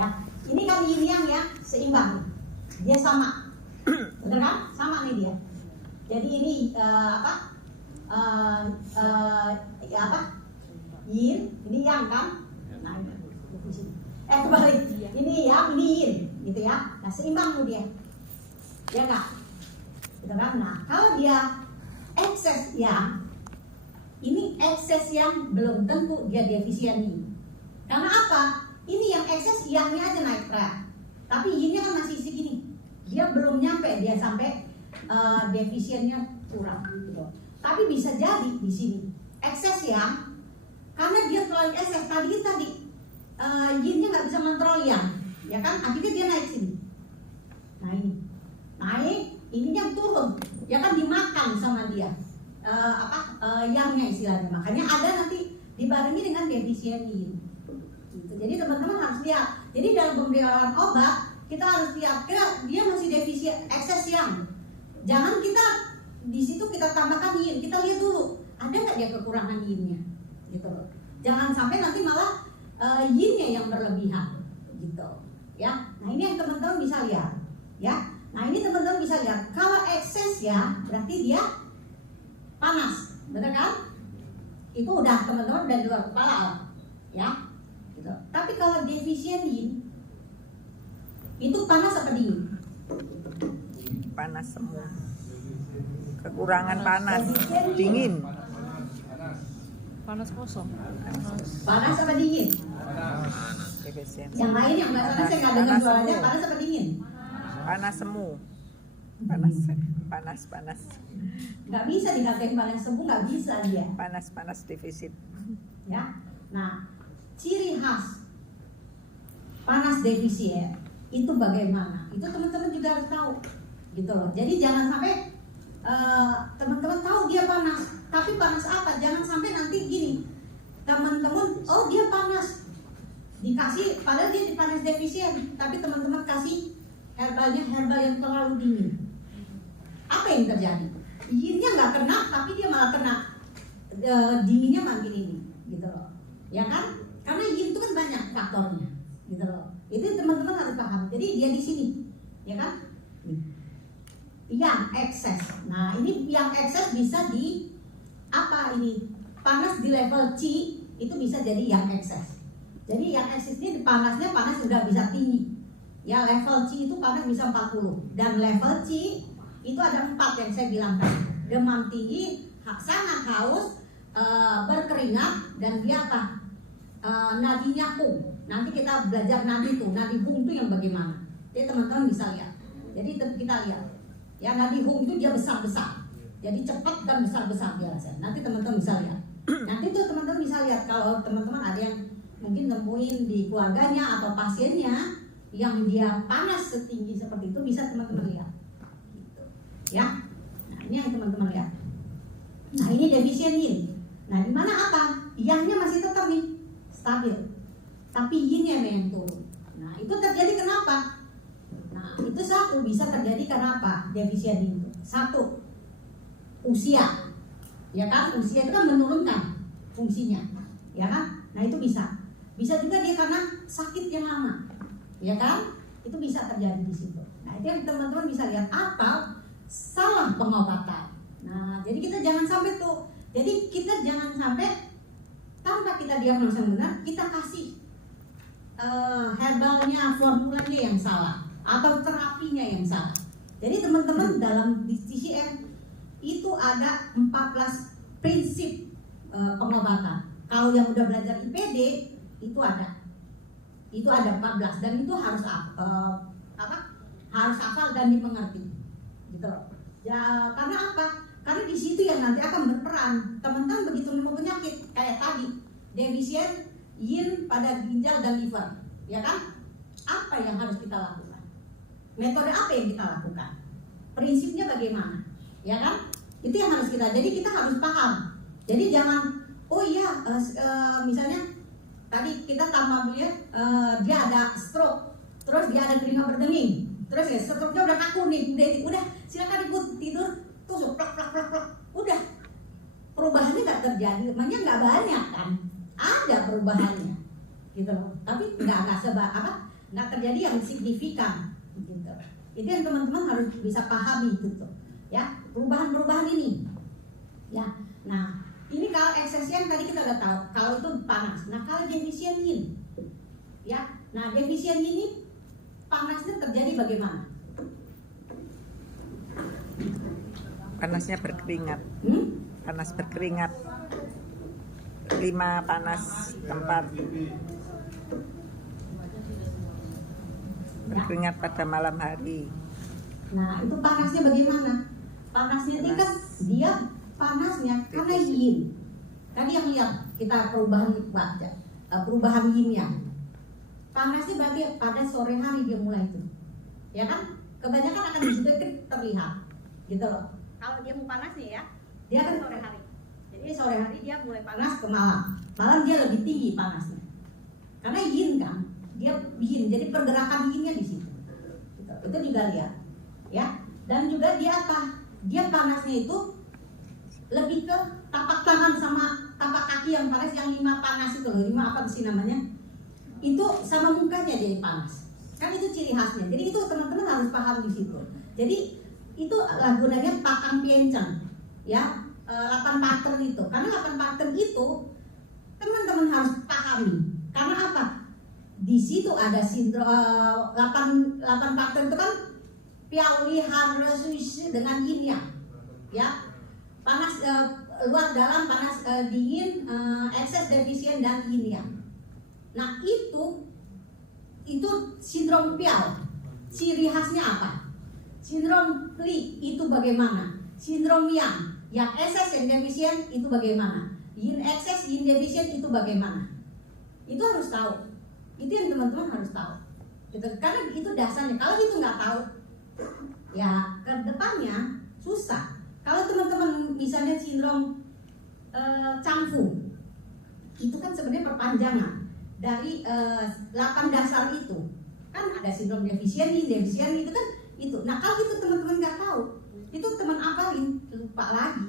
Ya, ini kan yin yang ya seimbang, dia sama, bener kan? Sama nih dia. Jadi ini yin, ini yang kan? Nah, ini di sini. Kembali, ini yang, ini yin, gitu ya. Nah, seimbang tuh dia, ya nggak? Gitu kan? Nah, kalau dia ekses yang, ini ekses yang belum tentu dia defisien yin. Karena apa? Ini yang ekses yangnya aja naik berat, tapi yinnya kan masih segini. Dia belum nyampe, dia sampai defisiennya kurang gitu. Tapi bisa jadi di sini ekses yang, karena dia terlalu ekses tadi yinnya nggak bisa kontrol yang, ya kan? Akhirnya dia naik sini. Nah ini naik, ininya turun, ya kan dimakan sama dia yangnya istilahnya. Makanya ada nanti dibarengi dengan defisien yin. Gitu. Jadi teman-teman harus lihat. Jadi dalam pemberian obat kita harus lihat dia masih defisien ekses yang. Jangan kita di situ kita tambahkan yin. Kita lihat dulu ada nggak dia kekurangan yinnya, gitu loh. Jangan sampai nanti malah yinnya yang berlebihan, gitu. Ya. Nah ini yang teman-teman bisa lihat. Ya. Nah ini teman-teman bisa lihat. Kalau ekses ya berarti dia panas, benar kan? Itu udah teman-teman udah di luar kepala, ya. Gitu. Tapi kalau defisien yin itu panas apa dingin? Panas semua. Kekurangan panas, dingin. Panas kosong. Panas apa dingin? Defisien. Yang lain yang bahasanya saya nggak dengar suaranya, panas apa dingin? Panas semu. Panas. Nggak bisa dikatain panas semu, nggak bisa dia. Panas defisit. Ya. Nah, ciri khas panas defisien itu bagaimana? Itu teman-teman juga harus tahu, gitu loh. Jadi jangan sampai teman-teman tahu dia panas, tapi panas apa? Jangan sampai nanti gini, teman-teman, oh dia panas, dikasih, padahal dia panas defisien, tapi teman-teman kasih herbal yang terlalu dingin. Apa yang terjadi? Yinnya nggak kena, tapi dia malah kena dinginnya makin ini, gitu loh. Ya kan? Karena yin itu kan banyak faktornya, gitu loh. Itu teman-teman harus paham. Jadi dia di sini, ya kan? Yang ekses. Nah, ini yang ekses bisa di apa ini? Panas di level Qi itu bisa jadi yang ekses. Jadi yang ekses ini panasnya panas sudah bisa tinggi. Ya, level Qi itu panas bisa 40 dan level Qi itu ada 4 yang saya bilang tadi. Demam tinggi, sangat haus, berkeringat, dan dia apa? Nadinya hung. Nanti kita belajar nadi tuh, nadi hung itu yang bagaimana. Jadi teman-teman bisa lihat. Jadi kita lihat. Ya, nadi hung itu dia besar-besar. Jadi cepat dan besar-besar dia rasanya. Nanti teman-teman bisa lihat. Nanti tuh teman-teman bisa lihat kalau teman-teman ada yang mungkin nemuin di keluarganya atau pasiennya yang dia panas setinggi seperti itu, bisa teman-teman lihat. Gitu. Ya. Nah, ini yang teman-teman lihat. Nah, ini defisien yin. Nah, di mana apa? Yangnya masih tetap nih stabil, tapi yinnya yang turun. Nah, itu terjadi kenapa? Nah, itu satu bisa terjadi karena apa? Defisien yin. Satu, usia. Ya kan? Usia itu kan menurunkan fungsinya. Ya kan? Nah, itu bisa. Bisa juga dia karena sakit yang lama. Ya kan? Itu bisa terjadi di situ. Nah, itu yang teman-teman bisa lihat. Atau salah pengobatan. Nah, jadi kita jangan sampai tuh. Jadi kita jangan sampai tanpa kita diagnosa benar, kita kasih herbalnya, formulanya yang salah atau terapinya yang salah. Jadi teman-teman dalam TCM itu ada 14 prinsip pengobatan. Kalau yang udah belajar IPD itu ada 14 dan itu harus harus hafal dan dimengerti, gitu loh. Ya, karena apa? Karena di situ yang nanti akan berperan. Teman-teman begitu nemu penyakit kayak tadi, defisien yin pada ginjal dan liver, ya kan? Apa yang harus kita lakukan? Metode apa yang kita lakukan? Prinsipnya bagaimana? Ya kan? Itu yang harus kita. Jadi kita harus paham. Jadi jangan, oh iya, misalnya tadi kita tambah lihat dia ada stroke, terus dia ada telinga berdenging, terus ya stroke-nya udah kaku nih, udah silakan ibu tidur, tusuk plak, udah perubahannya nggak terjadi, makanya nggak banyak kan, ada perubahannya, gitu loh. Tapi nggak nggak terjadi yang signifikan gitu. Itu yang teman-teman harus bisa pahami gitu ya, perubahan-perubahan ini ya. Nah ini kalau eksesnya tadi kita udah tahu kalau itu panas. Nah kalau defisien yin ya, nah defisien ini panasnya terjadi bagaimana? Panasnya berkeringat. Panas berkeringat. 5 panas tempat. Berkeringat pada malam hari. Nah itu panasnya bagaimana? Panasnya ini kan dia panasnya karena yin. Tadi yang lihat kita perubahan yinnya. Panasnya berarti pada sore hari dia mulai itu, ya kan? Kebanyakan akan di situ terlihat, gitu loh. Kalau dia mau panas nih ya, dia kan sore hari. Jadi sore hari dia mulai panas ke malam. Malam dia lebih tinggi panasnya, karena yin kan, dia yin. Jadi pergerakan yinnya di situ. Gitu. Itu juga lihat, ya. Dan juga dia apa? Dia panasnya itu lebih ke tapak tangan sama tapak kaki yang panas, yang 5 panas itu loh. 5 apa sih namanya? Itu sama mukanya jadi panas. Kan itu ciri khasnya. Jadi itu teman-teman harus paham di situ. Jadi itu gunanya pakang piencang, ya, 8 pattern itu. Karena 8 pattern itu teman-teman harus pahami. Karena apa? Di situ ada sindrom 8 pattern itu kan piawi, hara, suisi dengan yin yang, ya, panas luar dalam, panas dingin, ekses, defisien dan yin yang. Nah itu sindrom pial. Ciri khasnya apa? Sindrom li itu bagaimana? Sindrom yang ekses yang defisien itu bagaimana? Yin ekses, yin defisien itu bagaimana? Itu harus tahu. Itu yang teman-teman harus tahu. Gitu. Karena itu dasarnya. Kalau itu nggak tahu, ya ke depannya susah. Kalau teman-teman misalnya sindrom Changfu, itu kan sebenarnya perpanjangan dari 8 dasar itu. Kan ada sindrom defisien itu kan itu. Nah kalau itu teman-teman nggak tahu, itu teman apalin lupa lagi.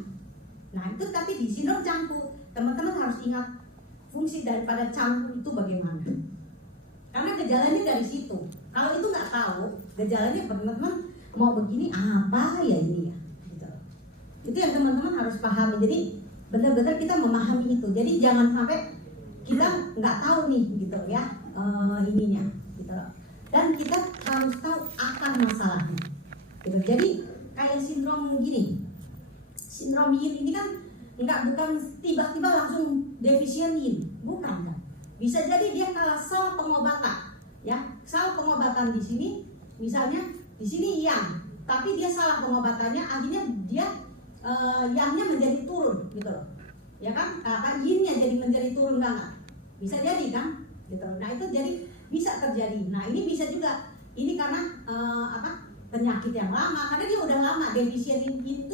Nah itu tapi di sindrom Changfu teman-teman harus ingat fungsi daripada Changfu itu bagaimana. Karena gejalanya dari situ. Kalau itu nggak tahu gejalanya, teman-teman mau begini apa ya ini ya. Gitu. Itu yang teman-teman harus pahami. Jadi benar-benar kita memahami itu. Jadi jangan sampai kita nggak tahu nih gitu ya, ininya gitu. Dan kita harus tahu akar masalahnya gitu. Jadi kayak sindrom gini, sindrom yin ini kan bukan tiba-tiba langsung defisien yin, bukan kan. Bisa jadi dia salah pengobatan, ya, salah pengobatan di sini, misalnya di sini yang, tapi dia salah pengobatannya, akhirnya dia yangnya menjadi turun gitu loh, ya kan? Yinnya jadi menjadi turun banget, bisa jadi kan? Gitu. Nah itu jadi bisa terjadi. Nah ini bisa juga, ini karena penyakit yang lama, karena dia udah lama defisien itu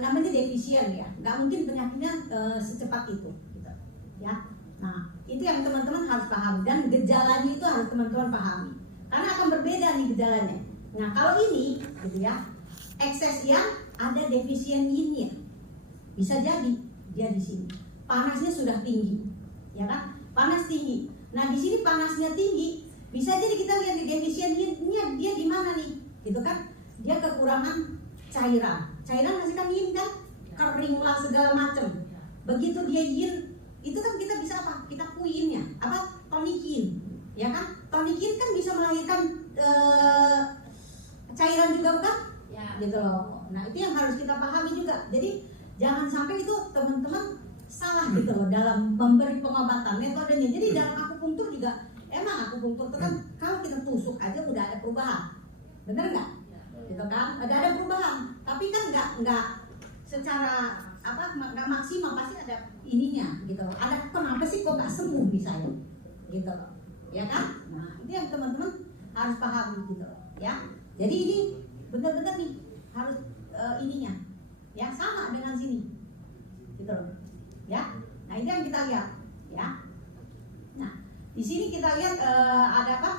namanya defisien ya, nggak mungkin penyakitnya secepat itu, gitu. Ya. Nah itu yang teman-teman harus pahami, dan gejalanya itu harus teman-teman pahami, karena akan berbeda nih gejalanya. Nah kalau ini, gitu ya, ekses yang ada defisien yinnya, bisa jadi dia di sini panasnya sudah tinggi, ya kan? Panas tinggi. Nah di sini panasnya tinggi, bisa jadi kita lihat di defisien yinnya dia di mana nih, gitu kan? Dia kekurangan cairan. Cairan masih kan yin kan, kering lah segala macam. Begitu dia yin, itu kan kita bisa apa? Kita kuinnya, tonikin, ya kan? Tonikin kan bisa melahirkan cairan juga bukan? Ya. Gitu loh. Nah itu yang harus kita pahami juga. Jadi jangan sampai itu teman-teman salah gitu loh dalam memberi pengobatan metodenya. Jadi dalam akupunktur juga, emang akupunktur itu kan kalau kita tusuk aja udah ada perubahan, bener nggak? Gitu kan? Ada perubahan, tapi kan nggak secara nggak maksimal, pasti ada ininya gitu. Ada kenapa sih kok nggak sembuh misalnya, gitu loh, ya kan? Nah itu yang teman-teman harus pahami gitu, ya. Jadi ini benar-benar nih harus ininya, ya sama dengan sini, gitu loh, ya. Nah ini yang kita lihat, ya. Nah di sini kita lihat ada apa?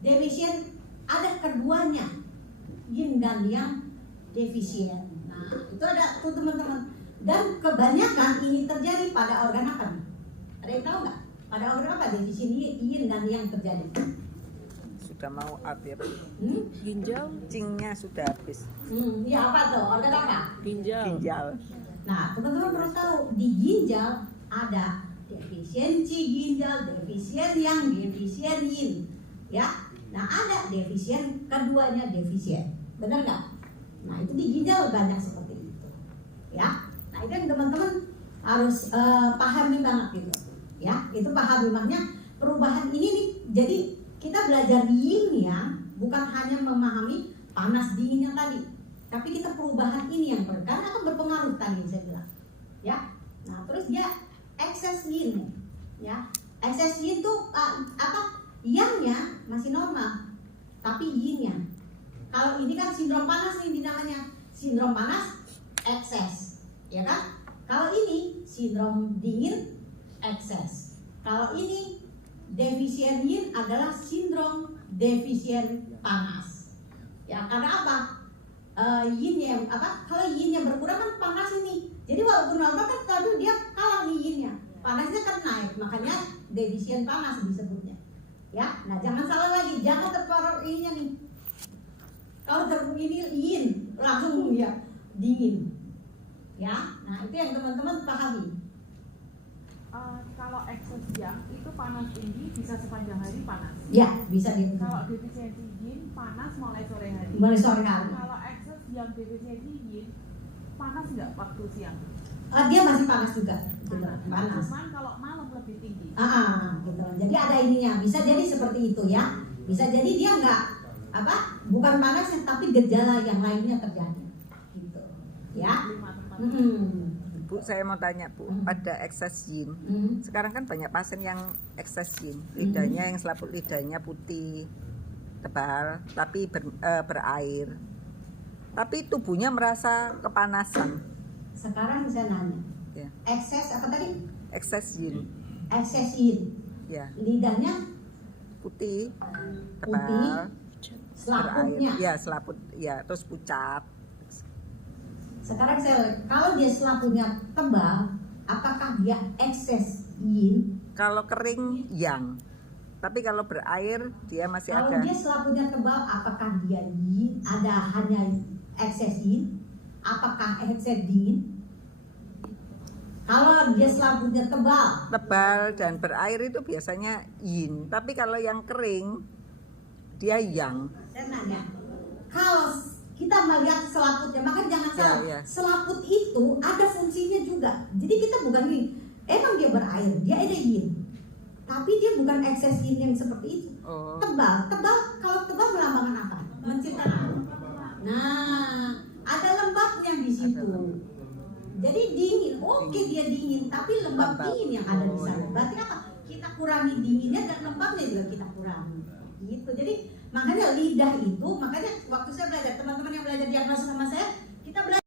Defisien, ada keduanya, yin dan yang defisien. Nah itu ada tuh teman-teman. Dan kebanyakan ini terjadi pada organ apa nih? Ada yang tahu nggak? Pada organ apa defisit yin dan yang terjadi? Sudah mau habis. Ginjal. Cingnya sudah habis. Ya apa tuh? Organ apa? Ginjal. Ginjal. Nah, teman-teman harus tahu di ginjal ada defisiensi ginjal, defisien yang, defisien yin, ya. Nah, ada defisien keduanya defisien, benar nggak? Nah, itu di ginjal banyak seperti itu, ya. Nah, itu yang teman-teman harus pahami banget gitu, ya. Itu pahami makanya perubahan ini nih. Jadi kita belajar yin yang bukan hanya memahami panas dinginnya tadi, tapi kita perubahan ini yang karena akan berpengaruh tadi saya bilang, ya. Nah, terus dia ekses yin, ya. Ekses yin tuh apa? Yang-nya masih normal, tapi yin-nya. Kalau ini kan sindrom panas nih namanya, sindrom panas ekses, ya kan? Kalau ini sindrom dingin ekses. Kalau ini defisien yin adalah sindrom defisien panas. Ya, karena apa? Yin-nya apa? Kalau yin-nya berkurang kan panas ini. Jadi walaupun normal kan tapi dia kalah nih yin-nya. Panasnya kan naik, makanya defisien panas disebutnya. Ya, nah jangan salah lagi, jangan terpengaruh ininya nih. Kalau ini yin langsung ya dingin. Ya, nah itu yang teman-teman pahami. Kalau ekses yang itu panas tinggi bisa sepanjang hari panas. Ya, bisa gitu. Kalau defisiensi yin panas mulai sore hari. Mulai sore hari. Kalau ekses yang defisiensi yin panas nggak waktu siang? Dia masih panas juga, gitu. Panas. Cuman kalau malam lebih tinggi. Gitu. Jadi ada ininya, bisa jadi seperti itu ya. Bisa jadi dia nggak apa, bukan panasnya tapi gejala yang lainnya terjadi, gitu. Ya. Bu, saya mau tanya Bu, pada ekses yin, sekarang kan banyak pasien yang ekses yin, lidahnya yang selaput lidahnya putih, tebal, tapi berair, tapi tubuhnya merasa kepanasan. Sekarang saya nanya, Ya. ekses apa tadi? Ekses yin, Ekses yin, ya, lidahnya putih, putih, tebal, selaputnya. berair, ya selaput, ya terus pucat. Sekarang saya lihat, kalau dia selaputnya tebal, apakah dia ekses yin? Kalau kering yang, tapi kalau berair dia masih Kalau ada. dia selaputnya tebal, apakah dia yin? Ada hanya ekses yin? Apakah ekses dingin? Kalau dia selaputnya Tebal dan berair itu biasanya yin, tapi kalau yang kering dia yang. saya nanya, kalau kita melihat selaputnya, maka jangan salah, Ya. selaput itu ada fungsinya juga. Jadi kita bukan nih, emang dia berair, dia ada yin, tapi dia bukan ekses yin yang seperti itu. Oh. Tebal, kalau tebal melambangkan apa? Menciptakan apa? Nah, ada lembabnya di situ. Jadi dingin, oke dia dingin, tapi lembab dingin yang ada di sana. Berarti apa? Kita kurangi dinginnya dan lembabnya juga kita kurangi. Gitu. Jadi makanya lidah itu, makanya waktu saya belajar, teman-teman yang belajar diagnosis sama saya, kita belajar